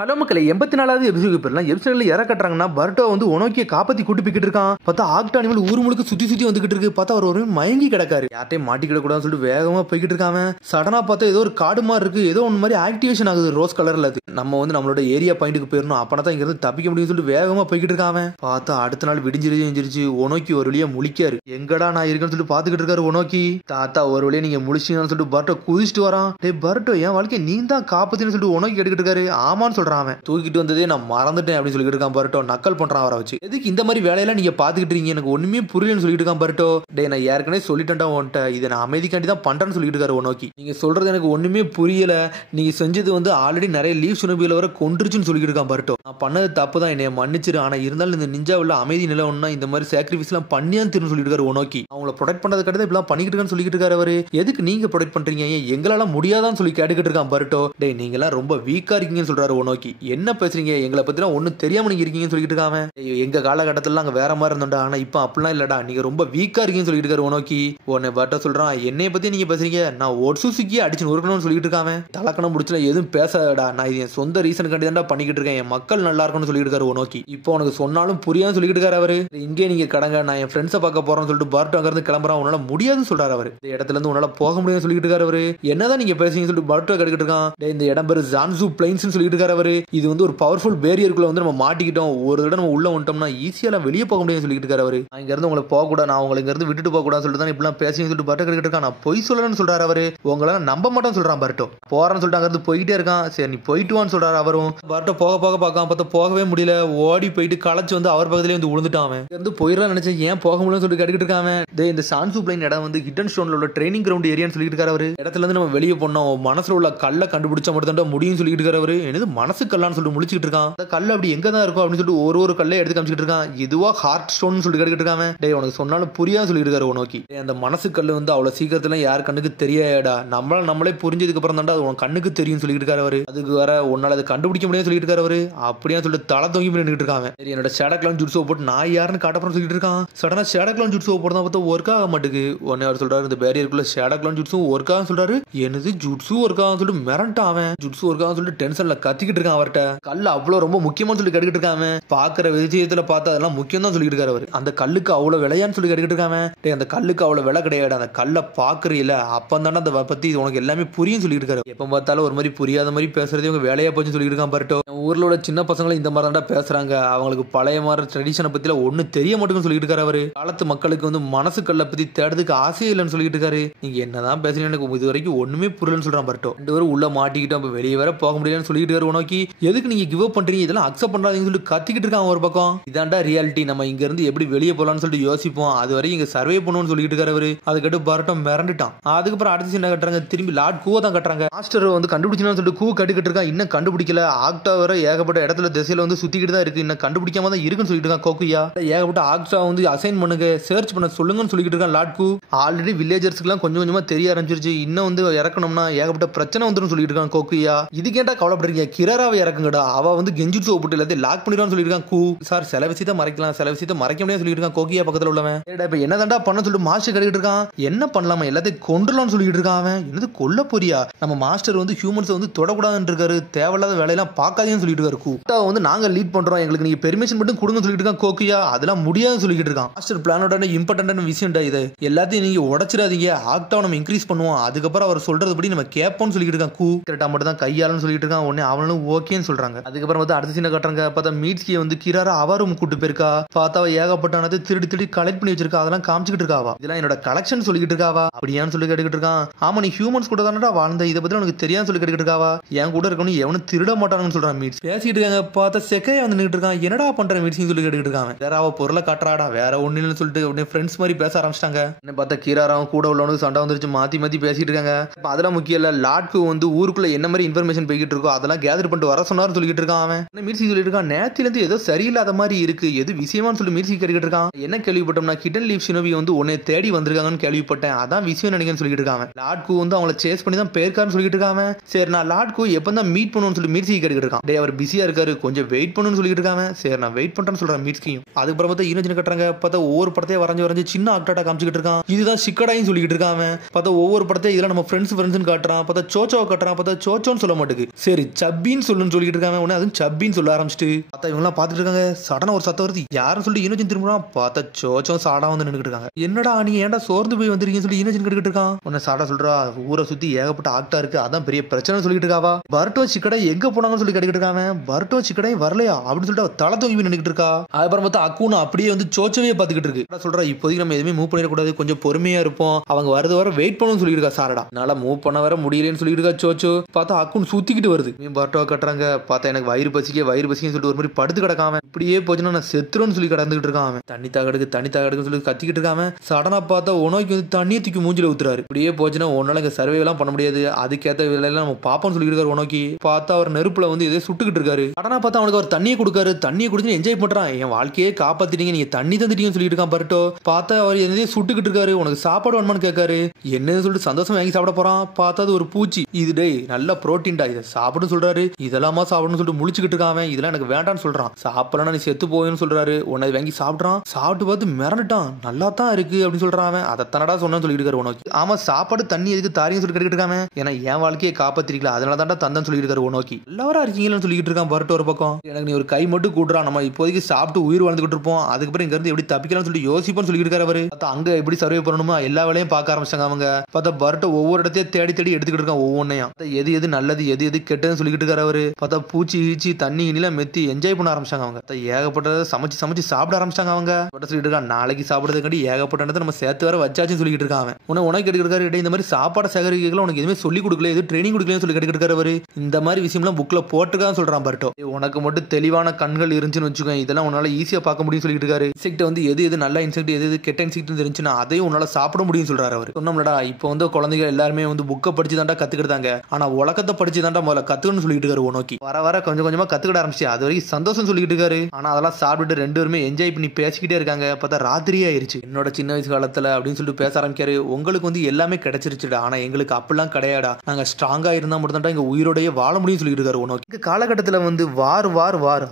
Hello மக்களே 84வது episode பேர்லாம் எபிசோட்ல இற கட்டுறாங்கன்னா பர்ட்டோ வந்து உனக்கே காப்பாத்தி கூட்டு போய்கிட்டு இருக்கான். பார்த்தா ஆக்டா அனிமல் ஊர் முழுக்க சுத்தி சுத்தி வந்துகிட்டு இருக்கு. பார்த்தா அவர் ஒரு மயங்கி கிடக்காரு. யார்ட்டையும் மாட்டிக்கிட கூடாதுன்னு சொல்லிட்டு வேகமா போய்கிட்டு இருக்காம சடனா பார்த்தா ஏதோ ஒரு காடு மாதிரி இருக்கு. ஏதோ ஒன்று மாதிரி ஆக்டிவேஷன் ஆகுது ரோஸ் கலர்ல. அது நம்ம வந்து நம்மளோட ஏரியா பாயிண்ட்டுக்கு போயிடணும். அப்பனா தான் இங்க இருந்து தப்பிக்க முடியும்னு சொல்லிட்டு வேகமா போய்கிட்டு இருக்காம. பார்த்தா அடுத்த நாள் விடிஞ்சிருச்சு உனக்கி ஒரு வழியா முழிக்காரு. எங்கடா நான் இருக்கேன்னு சொல்லிட்டு பாத்துக்கிட்டு இருக்காரு உனக்கி. தாத்தா ஒரு வழியா நீங்க முழிச்சீங்கன்னு சொல்லிட்டு பர்ட்டோ குதிச்சுட்டு வரான். டே பர்ட்டோ என் வாழ்க்கையை நீ தான் காப்பாத்தின்னு சொல்லிட்டு உனக்கி கேட்டுக்கிட்டு இருக்காரு. ஆமான்னு சொல்றான். அவன் தூக்கிட்டு வந்ததே நான் மறந்துட்டேன் அப்படின்னு சொல்லிட்டு இருக்கான் பர்ட்டோ. நக்கல் பண்றான் அவரை வச்சு. எதுக்கு இந்த மாதிரி வேலையெல்லாம் நீங்க பாத்துக்கிட்டு இருக்கீங்க, எனக்கு ஒண்ணுமே புரியலன்னு சொல்லிட்டு இருக்கான் பர்ட்டோ. டே நான் ஏற்கனவே சொல்லிட்டேன்டா உன்ட்ட, இதை நான் அமைதிக்காண்டி தான் பண்றேன்னு சொல்லிட்டு இருக்காரு உனக்கி. நீங்க சொல்றது எனக்கு ஒண்ணுமே புரியல, நீங்க செஞ்சது வந்து ஆல்ரெடி நிறைய லீவ் சுனபியில வர கொன்றுச்சுன்னு சொல்லிட்டு இருக்கான் பர்ட்டோ. நான் பண்ணது தப்பு தான், என்னைய மன்னிச்சிரு. ஆனா இருந்தாலும் இந்த நிஞ்சாவில் அமைதி நிலை ஒன்னா இந்த மாதிரி சாக்ரிஃபைஸ் எல்லாம் பண்ணியான்னு தெரியும் சொல்லிட்டு இருக்காரு உனக்கி. அவங்கள ப்ரொடெக்ட் பண்றது கட்டி இப்பெல்லாம் பண்ணிக்கிட்டு இருக்கான்னு சொல்லிட்டு இருக்காரு அவரு. எதுக்கு நீங்க ப்ரொடெக்ட் பண்றீங்க, எங்களால முடியாதான்னு சொல்லி கேட்டுக்கிட்டு இருக்கான் பர்ட்டோ. டே நீங்க எல்லாம் ரொம்ப வீக்கா இருக்கீங்கன்னு சொல்றாரு உனக்கி. என்ன பேசுறீங்க, எங்களை பத்தி ஒன்னும் தெரியாம நீங்க இருக்கீங்கன்னு சொல்லிட்டு இருக்காம. எங்க காலகட்டத்துல அங்க வேற மாதிரி இருந்தோம்டா, ஆனா இப்ப அப்படிலாம் இல்லடா, நீங்க ரொம்ப வீக்கா இருக்கீங்கன்னு சொல்லிட்டு இருக்காரு உனக்கி. உன்னை பர்ட்டோ சொல்றான், என்னைய பத்தி நீங்க பேசுறீங்க, நான் ஒட்சுசுக்கி அடிச்சு நொறுக்கணும்னு சொல்லிட்டு இருக்காம. தலக்கணம் முடிச்சுல எதுவும் பேசடா, நான் இது என் சொந்த ரீசனுக்காண்டி தான் பண்ணிக்கிட்டு இருக்கேன், என் மக்கள் நல்லா இருக்கணும்னு சொல்லிட்டு இருக்காரு உனக்கி. இப்போ உனக்கு சொன்னாலும் புரியாதுன்னு சொல்லிட்டு இருக்காரு அவரு. இங்கே நீங்க கடங்க, நான் என் ஃப்ரெண்ட்ஸை பார்க்க போறேன்னு சொல்லிட்டு பர்ட்டோ அங்க இருந்து கிளம்புறான். உன்னால முடியாதுன்னு சொல்றாரு அவரு. இந்த இடத்துல இருந்து உன்னால போக முடியும்னு சொல்லிட்டு இருக்காரு அவரு. என்னதான் நீங்க பேசுறீங்கன்னு சொல்லிட்டு பர்ட்டோ கேட்டுக்கிட்டு இருக்கான். இந்த இடம் பேரு ஜான்சு பிளைன்ஸ் சொல்லிட்டு இருக்காரு அவரு. இது வந்து ஒரு பவர்ஃபுல் பேரியருக்குள்ள வந்து நம்ம மாட்டிக்கிட்டோம். ஒரு தடவை நம்ம உள்ள வந்துட்டோம்னா ஈஸியா வெளியே போக முடியும்னு சொல்லிட்டு இருக்காரு அவரு. இங்க இருந்து உங்களை போக கூட, நான் உங்களை இங்க இருந்து விட்டுட்டு போக கூடாதுன்னு சொல்லிட்டு தான் இப்பெல்லாம் பேசின்னு சொல்லிட்டு பர்ட்டோ கேட்டுக்கிட்டு இருக்கான். நான் பொய் சொல்லணும்னு சொல்றாரு அவரு. உங்களால நம்ப மாட்டேன்னு சொல்றான் பர்ட்டோ. போறான்னு சொல்லிட்டு அங்க இருந்து போயிட்டே இருக்கான். சரி நீ போயிட்டு வான்னு சொல்றாரு அவரும். பர்ட்டோ போக போக பார்க்காம பார்த்தா போகவே முடியல. ஓடி போயிட்டு களைச்சு வந்து அவர் பக்கத்திலே வந்து விழுந்துட்டான். அவன் இருந்து போயிடலாம் நினைச்சேன், ஏன் போக முடியும்னு சொல்லிட்டு கேட்டுக்கிட்டு இருக்காங்க. இந்த சான்சு பிளைன் இடம் வந்து ஹிடன் ஸ்டோன்ல உள்ள ட்ரைனிங் கிரவுண்ட் ஏரியான்னு சொல்லிட்டு இருக்காரு அவரு. இடத்துல இருந்து நம்ம வெளியே போனோம், மனசுல உள்ள கல்லை கண்டுபிடிச்சா மட்டும் தான் முடியும்னு சொல்லிட்டு இருக்காரு அவரு. என்னது மனசு கல்லான்னு சொல்லிட்டு முடிச்சுட்டு இருக்கான். அந்த கல் அப்படி எங்க தான் இருக்கும் அப்படின்னு சொல்லிட்டு ஒரு கல்லை எடுத்து காமிச்சிட்டு இருக்கான். இதுவா ஹார்ட் ஸ்டோன் சொல்லிட்டு கேட்டுக்கிட்டு இருக்காங்க. டேய் உனக்கு சொன்னாலும் புரியாது சொல்லிட்டு இருக்காரு உனக்கி. அந்த மனசு கல்லு வந்து அவ்வளவு சீக்கிரத்துல யார் கண்ணுக்கு தெரியாடா, நம்மளே புரிஞ்சதுக்கு அப்புறம் தான்டா அது உனக்கு கண்ணுக்கு தெரியும் சொல்லிட்டு இருக்காரு அவரு. அதுக்கு வேற உன்னால அதை கண்டுபிடிக்க முடியாது சொல்லிட்டு இருக்காரு அவரு. அப்படியே சொல்லிட்டு தலை தொங்கி நின்றுட்டு இருக்காங்க. சரி என்னோட ஷேடக்லான் ஜுட்ஸோ போட்டு நான் யாருன்னு காட்டப்பறம் சொல்லிட்டு இருக்கான். சடனா ஷேடக்லான் ஜுட்ஸோ போடுறதா பார்த்தா ஒர்க் ஆக மாட்டுக்கு. உடனே அவர் சொல்றாரு, இந்த பேரியருக்குள்ள ஷேடக்லான் ஜுட்ஸும் ஒர்க் ஆகும் சொல்றாரு. என்னது ஜுட்ஸு ஒர்க் ஆகும் சொல்லிட்டு மிரண்டான் அவன். ஜுட்ஸு ஒர்க் ஆகும் சொல்லிட்டு டென்ஷன்ல கத்திக்கிட்டு இருக்கான் அவர்கிட்ட. கல்ல அவ்வளவு ரொம்ப முக்கியமான சொல்லி கேட்டுக்கிட்டு இருக்காம. பாக்குற விஷயத்துல பார்த்தா அதெல்லாம் முக்கியம் தான் சொல்லிட்டு இருக்காரு அவரு. அந்த கல்லுக்கு அவ்வளவு விலையான்னு சொல்லி கேட்டுக்கிட்டு இருக்காம. அந்த கல்லுக்கு அவ்வளவு விலை கிடையாது, அந்த கல்லை பாக்குறீல அப்பந்தானே அந்த பத்தி உனக்கு எல்லாமே புரியும் சொல்லிட்டு இருக்காரு. எப்ப பார்த்தாலும் ஒரு மாதிரி புரியாத மாதிரி பேசுறதே உங்க வேலையா போச்சு சொல்லிட்டு இருக்கான் பர்ட்டோ. ஊர்ல உள்ள சின்ன பசங்களும் இந்த மாதிரி தான் பேசுறாங்க, அவங்களுக்கு பழைய மாதிரி ட்ரெடிஷனை பத்தில ஒண்ணு தெரிய மாட்டேங்குன்னு சொல்லிட்டு இருக்காரு அவரு. காலத்து மக்களுக்கு வந்து மனசு கல்லை பத்தி தேடுறதுக்கு ஆசையே இல்லைன்னு சொல்லிட்டு இருக்காரு. நீங்க என்னதான் பேசுறீங்க எனக்கு இது வரைக்கும் ஒண்ணுமே புரியலன்னு சொல்றான் பர்ட்டோ. ரெண்டு பேரும் உள்ள மாட்டிக்கிட்டோம், வெளியே வேற போக முடியலன்னு சொல்லிட்டு இருக்காரு உனக்கு. எதுக்கு நீங்க கிவ் அப் பண்றீங்க, இதெல்லாம் அக்செப்ட் பண்றாதீங்கன்னு சொல்லிட்டு கத்திக்கிட்டு இருக்கான் ஒரு பக்கம். இதாண்டா ரியாலிட்டி, நம்ம இங்க இருந்து எப்படி வெளியே போலாம்னு சொல்லிட்டு யோசிப்போம், அது வரைக்கும் இங்க சர்வே பண்ணுவோம்னு சொல்லிட்டு இருக்காரு அவரு. அதுக்கடுத்து பர்ட்டோ மிரண்டுட்டான். அதுக்கப்புறம் அடுத்து என்ன கட்டுறாங்க, திரும்பி லார்ட் கூவை தான் கட்டுறாங்க. மாஸ்டர் வந்து கண்டுபிடிச்சா சொல்லிட்டு கூ கட்டுக்கிட்டு இருக்கான். இன்னும் கண்டுபிடிக்கல. ஆக்டா வர ஏகப்பட்ட இடத்துல திசையில வந்து சுத்திக்கிட்டு தான் இருக்கு, இன்னும் கண்டுபிடிக்காம தான் இருக்குன்னு சொல்லிட்டு இருக்கான் கோகுயா. ஏகப்பட்ட ஆக்டா வந்து அசைன் பண்ணுங்க, சர்ச் பண்ண சொல்லுங்கன்னு சொல்லிட்டு இருக்கான் லார்ட் கூ. ஆல்ரெடி வில்லேஜர்ஸ்க்கு எல்லாம் கொஞ்சம் கொஞ்சமா தெரிய ஆரம்பிச்சிருச்சு, இன்னும் வந்து இறக்கணும்னா ஏகப்பட்ட பிரச்சனை வந்துடும் சொல்லிட்டு இருக்கான் கோகுயா. இது கேட்டா கவலைப்படுறீங்க, கிராராவை இறக்குங்கடா, அவ வந்து கெஞ்சிட்சு போட்டு எல்லாத்தையும் லாக் பண்ணிடுவான்னு சொல்லிட்டு இருக்கான் கூ. சார் சில விஷயத்தை மறைக்கலாம், சில விஷயத்தை மறைக்க முடியாது சொல்லிட்டு இருக்கான் கோகியா பக்கத்துல உள்ளவன். இப்ப என்னதாண்டா பண்ண சொல்லிட்டு மாஸ்டர் கேட்டுக்கிட்டு இருக்கான். என்ன பண்ணலாமா, எல்லாத்தையும் கொண்டுலாம்னு சொல்லிட்டு இருக்கான் அவன். என்னது கொல்ல போறியா, நம்ம மாஸ்டர் வந்து ஹியூமன்ஸ் வந்து தொடக்கூடாதுன்னு இருக்காரு, தேவையில்லாத வேலையெல்லாம் பார்க்காதீங்கன்னு சொல்லிட்டு இருக்காரு கூ. வந்து நாங்க லீட் பண்றோம், எங்களுக்கு நீங்க பெர்மிஷன் மட்டும் கொடுங்க சொல்லிட்டு இருக்கான் கோகியா. அதெல்லாம் முடியாதுன்னு சொல்லிட்டு இருக்கான். மாஸ்டர் பிளானோட இம்பார்ட்டன்டான விஷயம்டா இது, எல்லாத்தையும் நீங்க உடைச்சிடாதீங்க, ஆக்டாவை நம்ம இன்க்ரீஸ் பண்ணுவோம், அதுக்கப்புறம் அவர் சொல்றது படி நம்ம கேட்போம்னு சொல்லிட்டு இருக்கான் கூ. கரெக்டா மட்டும் தான் கையாளன்னு சொல்லிட்டு இருக்கான். உடனே அவனும் ஓகேன்னு சொல்றாங்க. அதுக்கப்புறம் வந்து அடுத்த சீனை காட்டுறாங்க. பார்த்தா மீட்ஸ்கி வந்து கிராரா அவரும் கூட்டு போயிருக்கா. பார்த்தா ஏகப்பட்டானது திருடி கலெக்ட் பண்ணி வச்சிருக்கா, அதெல்லாம் காமிச்சிட்டு இருக்காவா. இதெல்லாம் என்னோட கலெக்ஷன் சொல்லிட்டு இருக்காவா. அப்படியான்னு சொல்லி கேட்டுக்கிட்டு இருக்கான். ஆமா நீ ஹியூமன்ஸ் கூட தானடா வாழ்ந்த, இதை பத்தி உனக்கு தெரியாதுன்னு சொல்லி கேட்டுக்கிட்டு இருக்காவா. என் கூட இருக்கணும் எவனும் திருட மாட்டானுன்னு சொல்றான் மீட்ஸ். பேசிட்டு இருக்காங்க. பார்த்தா செக்கையா வந்து நின்னுட்டு இருக்கான். என்னடா பண்ற மீட்ஸ் சொல்லி கேட்டுக்கிட்டு இருக்காங்க. வேற அவ பொருளை காட்டுறாடா, வேற ஒண்ணுன்னு சொல்லிட்டு உடனே ஃப்ரெண்ட்ஸ் மாதிரி பேச ஆரம்பிச்சிட்டாங்க. என்ன பார்த்தா கிராராவும் கூட உள்ளவனுக்கு சண்டை வந்துருச்சு, மாத்தி பேசிட்டு இருக்காங்க. அதெல்லாம் முக்கியம் இல்ல, லாட்க்கு வந்து ஊருக்குள்ள என்ன மாதிரி இன்ஃபர்மேஷன் போய்கிட்டு இருக்கோ அதெல்லாம் கேதர் பண்ணிட்டு வர சொன்னாரு சொல்லிட்டு இருக்கான் அவன். மீட்சி சொல்லிட்டு இருக்கான், நேத்துல இருந்து ஏதோ சரியில்லாத மாதிரி இருக்கு, எது விஷயமான்னு சொல்லி மீட்சி கேட்டுக்கிட்டு இருக்கான். என்ன கேள்விப்பட்டோம்னா ஹிடன் லீஃப் ஷினோபி வந்து உன்னை தேடி வந்திருக்காங்கன்னு கேள்விப்பட்டேன், அதான் விஷயம் நினைக்கிறேன்னு சொல்லிட்டு இருக்காங்க. லாட்க்கு வந்து அவங்கள சேஸ் பண்ணி தான் பேருக்காருன்னு சொல்லிட்டு இருக்காங்க. சரி நான் லாட்க்கு எப்ப தான் மீட் பண்ணுவோம்னு சொல்லி மீட்சி கேட்டுக்கிட்டு இருக்கான். டே அவர் பிஸியா இருக்காரு, கொஞ்சம் வெயிட் பண்ணுன்னு சொல்லிட்டு இருக்காங்க. சரி நான் வெயிட் பண்றேன்னு சொல்றேன் மீட்ஸ்கியும். அதுக்கப்புறம் பார்த்தா ஈனஜின் கட்டுறாங்க. பார்த்தா ஒவ்வொரு படத்தையும் வரைஞ்சு சின்ன ஆக்டாட்டா காமிச்சிட்டு இருக்கான். இதுதான் சிக்கடாயின்னு சொல்லிட்டு இருக்காங்க. பார்த்தா ஒவ்வொரு படத்தையும் இதெல்லாம் நம்ம ஃப்ரெண்ட்ஸ் காட்டுறான். பார்த்தா சோச்சோவை கட்டுறான். பார்த்தா சோச்சோன்னு சொல்ல மாட்டேங்குது. சரி சப்பின்னு சப்பின்னு சொல்லுன்னு சொல்லிட்டு இருக்காங்க. உடனே அதுவும் சப்பின்னு சொல்ல ஆரம்பிச்சிட்டு பார்த்தா இவங்க எல்லாம் பாத்துட்டு இருக்காங்க. சடனா ஒரு சத்தம் வருது. யாரும் சொல்லி ஈனோஜன் திரும்புறான். பார்த்தா சோச்சம் சாடா வந்து நின்றுட்டு இருக்காங்க. என்னடா நீ ஏன்டா சோர்ந்து போய் வந்திருக்கீங்கன்னு சொல்லி ஈனோஜன் கேட்டுக்கிட்டு இருக்கான். உடனே சாடா சொல்றா, ஊரை சுத்தி ஏகப்பட்ட ஆக்டா இருக்கு, அதான் பெரிய பிரச்சனை சொல்லிட்டு இருக்காவா. பர்ட்டோ சிக்கடை எங்க போனாங்கன்னு சொல்லி கேட்டுக்கிட்டு இருக்காங்க. பர்ட்டோ சிக்கடை வரலையா அப்படின்னு சொல்லிட்டு தலை தூங்கி நின்றுட்டு இருக்கா. அதுக்கப்புறம் பார்த்தா அக்கூன்னு அப்படியே வந்து சோச்சவே பாத்துக்கிட்டு இருக்கு. சொல்றா, இப்போதைக்கு நம்ம எதுவுமே மூவ் பண்ணிடக்கூடாது, கொஞ்சம் பொறுமையா இருப்போம், அவங்க வரது வர வெயிட் பண்ணணும்னு சொல்லிட்டு இருக்கா. சாரடா என்னால மூவ் பண்ண வர முடியலன்னு சொல்லிட்டு இருக்கா சோச்சோ. பார்த்தா அக்கூன்னு சுத்திக்கிட்டு வருது. பர்ட்டோ கட்டுறாங்க. பார்த்தா எனக்கு வயிறு பசிக்குன்னு சொல்லிட்டு ஒரு மாதிரி படுத்து கிடக்காம இப்படியே போச்சுன்னா நான் செத்துறோன்னு சொல்லி கடந்துகிட்டு இருக்கான். தண்ணி தாகடுக்கு சொல்லி கத்திக்கிட்டு இருக்காம. சடனா பார்த்தா உனக்கு வந்து தண்ணியை தூக்கி மூஞ்சில ஊத்துறாரு. இப்படியே போச்சுன்னா உன்னால இங்க சர்வே எல்லாம் பண்ண முடியாது, அதுக்கேற்ற வேலையெல்லாம் நம்ம பாப்போம்னு சொல்லிட்டு இருக்காரு. உனக்கு பார்த்தா அவர் நெருப்புல வந்து எதோ சுட்டுக்கிட்டு இருக்காரு. சடனா பார்த்தா அவனுக்கு அவர் தண்ணியை கொடுக்காரு. தண்ணியை குடிச்சு என்ஜாய் பண்றான். என் வாழ்க்கையே காப்பாத்திட்டீங்க, நீங்க தண்ணி தந்துட்டீங்கன்னு சொல்லிட்டு இருக்கான் பர்ட்டோ. பார்த்தா அவர் எதையோ சுட்டுக்கிட்டு இருக்காரு. உனக்கு சாப்பாடு வேணுமான்னு கேட்காரு. என்னன்னு சொல்லிட்டு சந்தோஷம் வாங்கி சாப்பிட போறான். பார்த்தா அது ஒரு பூச்சி. இது டே நல்ல புரோட்டீன்டா, இதை சாப்பிடுன்னு சொல்றாரு. இதெல்லாமா சாப்பிடணும்னு சொல்லிட்டு முழிச்சுக்கிட்டு இருக்கான். இதெல்லாம் எனக்கு வேண்டான்னு சொல்றான். சாப்பிடலாம் நீ செத்து போயின்னு சொல்றாரு. உன்னை வாங்கி சாப்பிட்றான். சாப்பிட்டு பார்த்து மிரண்டுட்டான். நல்லா தான் இருக்கு அப்படின்னு சொல்றான். அதைத்தானடா சொன்னு சொல்லிட்டு இருக்காரு. உனக்கு ஆமா சாப்பாடு தண்ணி எதுக்கு தாரின்னு சொல்லி கேட்டுக்கிட்டு இருக்காங்க. ஏன்னா என் வாழ்க்கையை காப்பாத்திருக்கல, அதனால தான்டா தந்தன்னு சொல்லிட்டு இருக்காரு. உனக்கு எல்லாரும் இருக்கீங்கன்னு சொல்லிட்டு இருக்கான் பர்ட்டோ ஒரு பக்கம். எனக்கு நீ ஒரு கை மட்டும் கூட்டுறான், நம்ம இப்போதைக்கு சாப்பிட்டு உயிர் வாழ்ந்துகிட்டு இருப்போம், அதுக்கப்புறம் இங்க இருந்து எப்படி தப்பிக்கலாம்னு சொல்லி யோசிப்போம்னு சொல்லிட்டு இருக்காரு அவரு. பார்த்தா அங்க எப்படி சர்வே பண்ணணுமா எல்லா வேலையும் பார்க்க ஆரம்பிச்சாங்க அவங்க. பார்த்தா பர்ட்டோ ஒவ்வொரு இடத்தையும் தேடி எடுத்துக்கிட்டு இருக்கான் ஒவ்வொன்னையும். எது எது நல்லது எது எது கெட்டதுன்னு சொல்லிட்டு இருக்காரு அவரு. பார்த்தா பூச்சி ஈச்சி தண்ணி இனிலாம் மெத்தி என்ஜாய் பண்ண ஆரம்பிச்சாங்க அவங்க. ஏகப்பட்டதை சமைச்சு சாப்பிட ஆரம்பிச்சாங்க அவங்க. சொல்லிட்டு இருக்கான், நாளைக்கு சாப்பிடுறதுக்காண்டி ஏகப்பட்ட நம்ம சேர்த்து வர வச்சாச்சுன்னு சொல்லிட்டு இருக்காங்க. உனக்கு கேட்டுக்கிட்டு இந்த மாதிரி சாப்பாடு சேகரிக்கலாம் உனக்கு எதுவுமே சொல்லி கொடுக்கல, எது ட்ரைனிங் கொடுக்கலன்னு சொல்லி கேட்டுக்கிட்டு இருக்காரு. இந்த மாதிரி விஷயம்லாம் புக்ல போட்டுக்கான்னு சொல்றான் பர்ட்டோ. உனக்கு மட்டும் தெளிவான கண்கள் இருந்துச்சுன்னு வச்சுக்கோ, இதெல்லாம் உன்னால ஈஸியா பார்க்க முடியும் சொல்லிட்டு இருக்காரு. இன்செக்ட் வந்து எது எது நல்ல இன்செக்ட் எது எது கெட்ட இன்செக்ட் இருந்துச்சுன்னா அதையும் உன்னால சாப்பிட முடியும் சொல்றாரு அவர். சொன்னோம்லடா இப்போ வந்து குழந்தைங்க எல்லாருமே வந்து புக்கை படிச்சு தாண்டா கத்துக்கிட்டாங்க, ஆனா உலகத்தை படிச்சு தாண்டா முதல்ல கத்துக்கணும்னு சொல்லிட்டு இருக்காரு. உனக்கு வர கொஞ்சம் கொஞ்சமா கத்துக்கிட ஆரம்பிச்சு அது வரைக்கும் சந்தோஷம் சொல்லிட்டு இருக்காரு. ஆனா அதெல்லாம் சாப்பிட்டு ரெண்டு பேருமே என்ஜாய் பண்ணி பேசிக்கிட்டே இருக்காங்க. பார்த்தா ராத்திரியே ஆயிருச்சு. என்னோட சின்ன வயசு காலத்துல அப்படின்னு சொல்லிட்டு பேச ஆரம்பிக்காரு. உங்களுக்கு வந்து எல்லாமே கிடைச்சிருச்சுடா, ஆனா எங்களுக்கு அப்படிலாம் கிடையாடா, நாங்க ஸ்ட்ராங்கா இருந்தா மட்டும் தான்டா எங்க உயிரோடய வாழ முடியும் சொல்லிட்டு இருக்காரு. உனக்கு காலகட்டத்துல வந்து வார்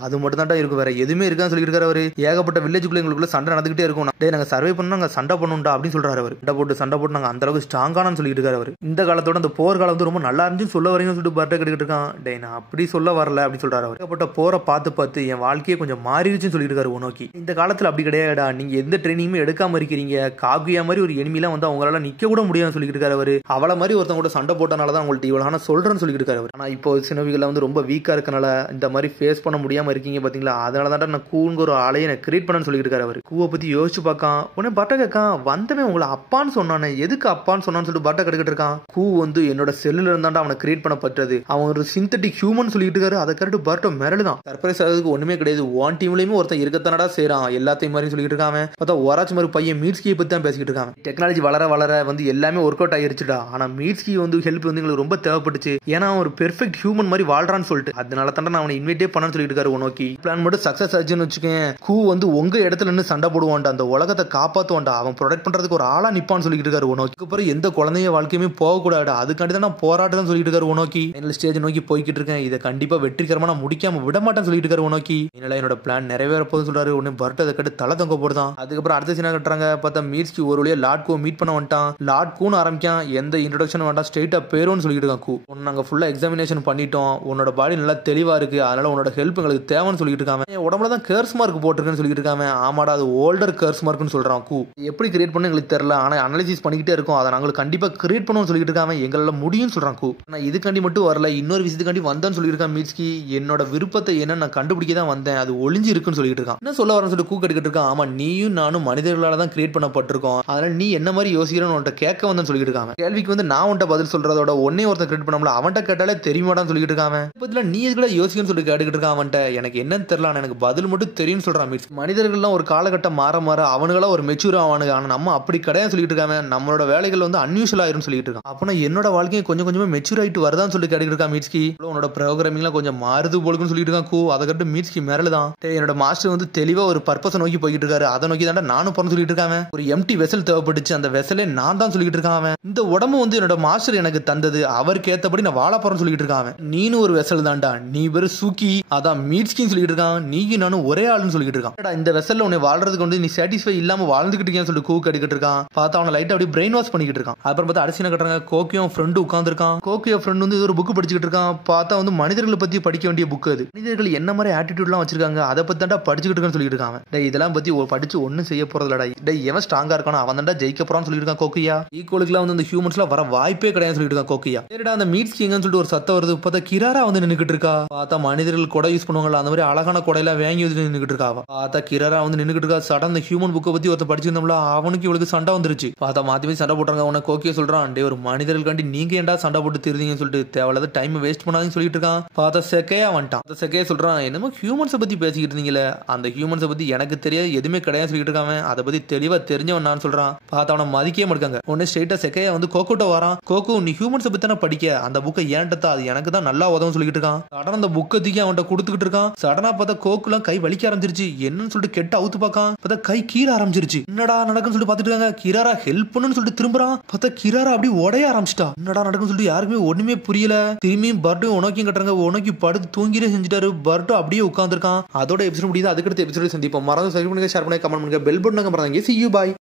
அது மட்டும் தான்டா இருக்கும், வேற எதுவுமே இருக்கான்னு சொல்லிட்டு இருக்காரு அவரு. ஏகப்பட்ட வில்லேஜுக்குள்ள எங்களுக்குள்ள சண்டை நடந்துகிட்டே இருக்கும், நாங்க சர்வே பண்ணா நாங்க சண்டை பண்ணுண்டா அப்படின்னு சொல்றாரு அவர். சண்டை போட்டு நாங்க அந்த அளவுக்கு ஸ்ட்ராங்கானு சொல்லிட்டு இருக்காரு அவர். இந்த காலத்தோட அந்த போர் காலம் வந்து ரொம்ப நல்லா இருந்துச்சு சொல்ல வரீங்கன்னு சொல்லிட்டு பர்ட்டோ கேட்டுக்கிட்டு இருக்கான். டே நான் அப்படி சொல்ல வரல அப்படின்னு சொல்றாரு அவர். ஏகப்பட்ட போரை பார்த்து என் வாழ்க்கையே கொஞ்சம் மாறிடுச்சுன்னு சொல்லிட்டு இருக்காரு. உனக்கு இந்த காலத்துல அப்படி கிடையாடா, நீங்க எந்த ட்ரைனிங்குமே எடுக்காம இருக்கீங்க, காகுயா மாதிரி ஒரு எனிமிலாம் வந்து அவங்களால நிக்க கூட முடியாதுன்னு சொல்லிட்டு இருக்காரு அவரு. அவள மாதிரி ஒருத்தவங்க கூட சண்டை போட்டனாலதான் உங்கள்ட்ட இவ்வளவு சொல்றேன்னு சொல்லிட்டு இருக்காரு அவர். ஆனா இப்போ சினவிகள் வந்து ரொம்ப வீக்கா இருக்கனால இந்த மாதிரி ஃபேஸ் பண்ண முடியாம இருக்கீங்க பாத்தீங்களா, அதனால தான் நான் கூங்க ஒரு ஆளையை நான் கிரியேட் பண்ணன்னு சொல்லிட்டு இருக்காரு அவர். கூவை பத்தி யோசிச்சு பார்க்கான். உடனே பர்ட்டோ கேட்கான், வந்தவன் உங்களை அப்பான்னு சொன்னானே, எதுக்கு அப்பான்னு சொன்னான்னு சொல்லிட்டு பர்ட்டோ கேட்டுக்கிட்டு இருக்கான். கூ வந்து என்னோட செல்லுல இருந்தாண்டா அவனை கிரியேட் பண்ணப்பட்டது, அவன் ஒரு சிந்தட்டிக் ஹியூமன் சொல்லிட்டு இருக்காரு. அதை கேட்டு பர்ட்டோ மிரளுதான். சர்ப்ரைஸ் ஆகிறதுக்கு ஒண்ணுமே கிடையாது, ஒன் டீம்லயுமே ஒருத்தன் இருக்கத்தானடா செய்யறான் எல்லாத்தையும் மாதிரி சொல்லிட்டு இருக்காங்க. பார்த்தா ஒராச்சு மாதிரி பையன் மீட்ஸ்கியை பத்தி தான் பேசிக்கிட்டு இருக்காங்க. டெக்னாலஜி வளர வந்து எல்லாமே ஒர்க் அவுட் ஆயிருச்சுடா, ஆனா மீட்ஸ்கி வந்து ஹெல்ப் வந்து எங்களுக்கு ரொம்ப தேவைப்பட்டுச்சு, ஏன்னா அவன் ஒரு பெர்ஃபெக்ட் ஹியூமன் மாதிரி வாழ்றான்னு சொல்லிட்டு, அதனால தான் நான் அவனை இன்வைட்டே பண்ணு சொல்லிட்டு இருக்காரு. உனக்கு பிளான் மட்டும் சக்சஸ் ஆச்சுன்னு வச்சுக்கேன், கூ வந்து உங்க இடத்துல நின்று சண்டை போடுவான்டா, அந்த உலகத்தை காப்பாத்துவான்டா, அவன் ப்ரொடெக்ட் பண்றதுக்கு ஒரு ஆளா நிப்பான்னு சொல்லிட்டு இருக்காரு. உனக்கு அப்புறம் எந்த குழந்தைய வாழ்க்கையுமே போக கூடாது, அதுக்காண்டி தான் நான் போராட்டம் சொல்லிட்டு இருக்காரு. உனக்கு ஃபைனல் ஸ்டேஜ் நோக்கி போய்கிட்டு இருக்கேன், இதை கண்டிப்பா வெற்றிகரமா நான் முடிக்காம விட மாட்டேன்னு சொல்லிட்டு இருக்காரு. உனக்கு என்னோட பிளான் நிறைவேற போகுதுன்னு சொல்றாரு. உடனே பர்ட்டோ அதை கட்டு தலை தொங்க போடுதான். அதுக்கப்புறம் அடுத்த சீனா கட்டுறாங்க. பார்த்தா மீட்ஸ்கி ஒரு வழியா லார்ட் கூ மீட் பண்ண வந்துட்டான். லார்ட் கூன்னு ஆரம்பிக்கான், எந்த இன்ட்ரோடக்ஷன் வேண்டாம், ஸ்ட்ரெயிட்டா பேருன்னு சொல்லிட்டு இருக்கான். கூ நாங்க ஃபுல்லா எக்ஸாமினேஷன் பண்ணிட்டோம், உன்னோட பாடி நல்லா தெளிவா இருக்கு, அதனால உன்னோட ஹெல்ப் எங்களுக்கு தேவைன்னு சொல்லிட்டு இருக்காங்க. உடம்புல தான் கர்ஸ் மார்க் போட்டிருக்குன்னு சொல்லிட்டு இருக்காங்க. ஆமாடா அது ஓல்டர் கர்ஸ் மார்க்னு சொல்றான். கூ எப்படி கிரியேட் பண்ண எங்களுக்கு தெரியல, ஆனா அனாலிசிஸ் பண்ணிக்கிட்டே இருக்கும், அதை நாங்களுக்கு கண்டிப்பா கிரியேட் பண்ணுவோம்னு சொல்லிட்டு இருக்காங்க. எங்களால முடியும்னு சொல்றான். கூ நான் இதுக்காண்டி மட்டும் வரல, இன்னொரு விஷயத்துக்காண்டி வந்தேன்னு சொல்லியிருக்கான் மீட்ஸ்கி. என்னோட விருப்பத்தை என்ன நான் கண்டுபிடிக்க தான் வந்தேன், அது ஒளிஞ்சு இருக்குன்னு சொல்லிட்டு இருக்கான். என்ன சொல்ல வரேன்னு சொல்லிட்டு கூ கட்டுக்கிட்டு இருக்கான். ஆமா நீயும் நானும் மனிதர்களால தான் கிரியேட் பண்ணப்பட்டிருக்கோம், அதனால நீ என்ன மாதிரி யோசிக்கிறேன்னு உன்கிட்ட கேட்க வந்தேன்னு சொல்லிட்டு இருக்காங்க. கேள்விக்கு வந்து நான் உன்ட்ட பதில் சொல்றதோட ஒன்னே ஒருத்தன் கிரியேட் பண்ணாமல அவன்கிட்ட கேட்டாலே தெரியுமாடான்னு சொல்லிட்டு இருக்காங்க. பத்தில நீ எதுக்குள்ள யோசிக்கன்னு சொல்லி கேட்டுக்கிட்டு இருக்கான். அவன்கிட்ட எனக்கு என்னன்னு தெரியல, எனக்கு பதில் மட்டும் தெரியும் சொல்றான் மீட்ஸ். மனிதர்கள்லாம் ஒரு காலகட்டம் மாற அவனுங்களா ஒரு மெச்சூர் ஆவானுங்க, ஆனா நம்ம அப்படி கிடையாது சொல்லிட்டு இருக்காங்க. நம்மளோட வேலைகள் வந்து அன்யூஷுவல் ஆயிரும் சொல்லிட்டு இருக்கான். அப்பனா என்னோட வாழ்க்கையை கொஞ்சம் கொஞ்சமா மெச்சூர் ஆயிட்டு வருதான்னு சொல்லி கேட்டுக்கிட்டு இருக்கான் மீட்ஸ்கி. உன்னோட ப்ரோக்ராமிங்லாம் கொஞ்சம் மாறுது போலுக்குன்னு சொல்லிட்டு இருக்கான். கூ அதை கட்டு மீட்ஸ்கி மிரளுதான். என்னோட மாஸ்டர் வந்து தெளிவா ஒரு பர்பஸை நோக்கி போய்கிட்டு இருக்காரு, அதை நோக்கி தாண்டா நானும் போறேன்னு சொல்லிட்டு இருக்காங்க. ஒரு எம்டி வெசல் தேவைப்பட்டுச்சு, அந்த வெசலே நான் தான் சொல்லிட்டு இருக்கான். இந்த உடம்பு வந்து என்னோட மாஸ்டர் எனக்கு தந்தது, அவருக்கு ஏத்தபடி நான் வாழ போறேன்னு சொல்லிட்டு இருக்கான். நீனும் ஒரு வெசல் தான்டா, நீ வெறும் சூக்கி, அதான் மீட்ஸ்கின்னு சொல்லிட்டு இருக்கான். நீயும் நானும் ஒரே ஆளுன்னு சொல்லிட்டு இருக்கான். இந்த வெசல்ல உன்னை வாழ்றதுக்கு வந்து நீ சாட்டிஸ்ஃபை இல்லாம வாழ்ந்துகிட்டு இருக்கேன்னு சொல்லிட்டு கூ கடிக்கிட்டு இருக்கான். பார்த்தா அவனை லைட்டா அப்படியே பிரெயின் வாஷ் பண்ணிக்கிட்டு இருக்கான். அப்புறம் பார்த்தா அரிசினா கட்டுறாங்க. கோக்கியோ ஃப்ரெண்டு உட்காந்துருக்கான். கோக்கியோ ஃப்ரெண்ட் வந்து ஒரு புக் படிச்சுக்கிட்டு இருக்கான். பார்த்தா வந்து மனிதர்களை பத்தி படிக்க வேண்டிய புக் அது. மனிதர்கள் என்ன மாதிரி ஆட்டிடியூட்லாம் வச்சிருக்காங்க அதை பத்தி தான்டா படிச்சுக்கிட்டு இருக்கேன்னு சொல்லிட்டு இருக்காங்க. டேய் இதெல்லாம் பத்தி படிச்சு ஒன்னும் செய்ய போறதில்லடா. டேய் எவன் ஸ்ட்ராங்கா இருக்கானோ அவன் தான்டா ஜெயிக்க போறான்னு சொல்லிட்டு இருக்கான் கோக்கியா. ஈக்குவலுக்குலாம் வந்து இந்த ஹியூமன்ஸ்லாம் வர வாய்ப்பே கிடையாதுன்னு சொல்லிட்டு இருக்கான் கோக்கியா. சரிடா அந்த மீட்ஸ் கிங்னு சொல்லிட்டு ஒரு சத்தம் வருது. பார்த்தா கிராரா வந்து நின்னுக்கிட்டு இருக்கா. பார்த்தா மனிதர்கள் கொடை யூஸ் பண்ணுவாங்கல்ல அந்த மாதிரி அழகான கொடையெல்லாம் வாங்கி வந்து நின்னுக்கிட்டு இருக்கா. பார்த்தா கிராரா வந்து நின்னுக்கிட்டு இருக்கா. சடன் இந்த ஹியூமன் புக்கை பத்தி ஒருத்த படிச்சிருந்தோம்ல அவனுக்கு இவளுக்கு சண்டை வந்துருச்சு. பார்த்தா மாத்தி சண்டை போட்டுறாங்க. உன கோக்கியா சொல்றான் டே ஒரு மனிதர்களுக்காண்டி நீங்க ஏன்டா சண்டை போட்டு திருந்தீங்கன்னு சொல்லிட்டு தேவையில்லாத டைம் வேஸ்ட் பண்ணாதீங்கன்னு சொல்லிட்டு இருக்கான். பார்த்தா செக்கையா வந்துட்டான். அந்த செக்கையா சொல்றான் என்னமோ ஹியூமன்ஸை பத்தி பேசிக்கிட்டு இருந்தீங்களே அந்த ஹியூமன்ஸை பத்தி எனக்கு தெரியாது எதுவுமே கிடையாது சொல்லிட்டு இருக்காங்க. அதை பத்தி தெளிவா தெரிஞ்சவன் நான் சொல்றான். பார்த்தா அவனை மதிக்கவே மாட்டாங்க. உடனே ஸ்ட்ரெயிட்டா செக்கையா வந்து கோகோட்ட வரான். கோகோ நீ ஹியூமன்ஸை பத்தி தானே படிக்க அந்த புக்கை ஏன்டா அது எனக்கு தான் நல்லா உதவும் சொல்லிட்டு இருக்கான். சடனா அந்த புக்கை தூக்கி அவன்கிட்ட கொடுத்துக்கிட்டு இருக்கான். சடனா பார்த்தா கோக்குலாம் கை வலிக்க ஆரம்பிச்சிருச்சு. என்னன்னு சொல்லிட்டு கெட்ட அவுத்து பார்க்கான். பார்த்தா கை கீழ ஆரம்பிச்சிருச்சு. என்னடா நடக்குன்னு சொல்லிட்டு பார்த்துட்டு இருக்காங்க. கிராரா ஹெல்ப் பண்ணுன்னு சொல்லிட்டு திரும்புறான். பார்த்தா கிராரா அப்படி உடைய ஆரம்பிச்சிட்டா. என்னடா நடக்குன்னு சொல்லிட்டு யாருக்குமே ஒண்ணுமே புரியல. திரும்பியும் பர்ட்டும் உனக்கும் கட்டுறாங்க. உனக்கு படுத்து தூங்கிட்டே செஞ்சுட்டாரு. பர்ட்டும் அப்படியே உட்காந்துருக்கான். அதோட எபிசோட் முடியுது. அதுக்கடுத்த எபிசோட சந்திப்போம். மறந்து சப்ஸ்கிரைப் பண்ணுங்க, ஷேர் பண்ணுங்க, கமெண்ட் பண்ணுங்க, பெல் பட்டன் மறந்துங்க. See you, bye.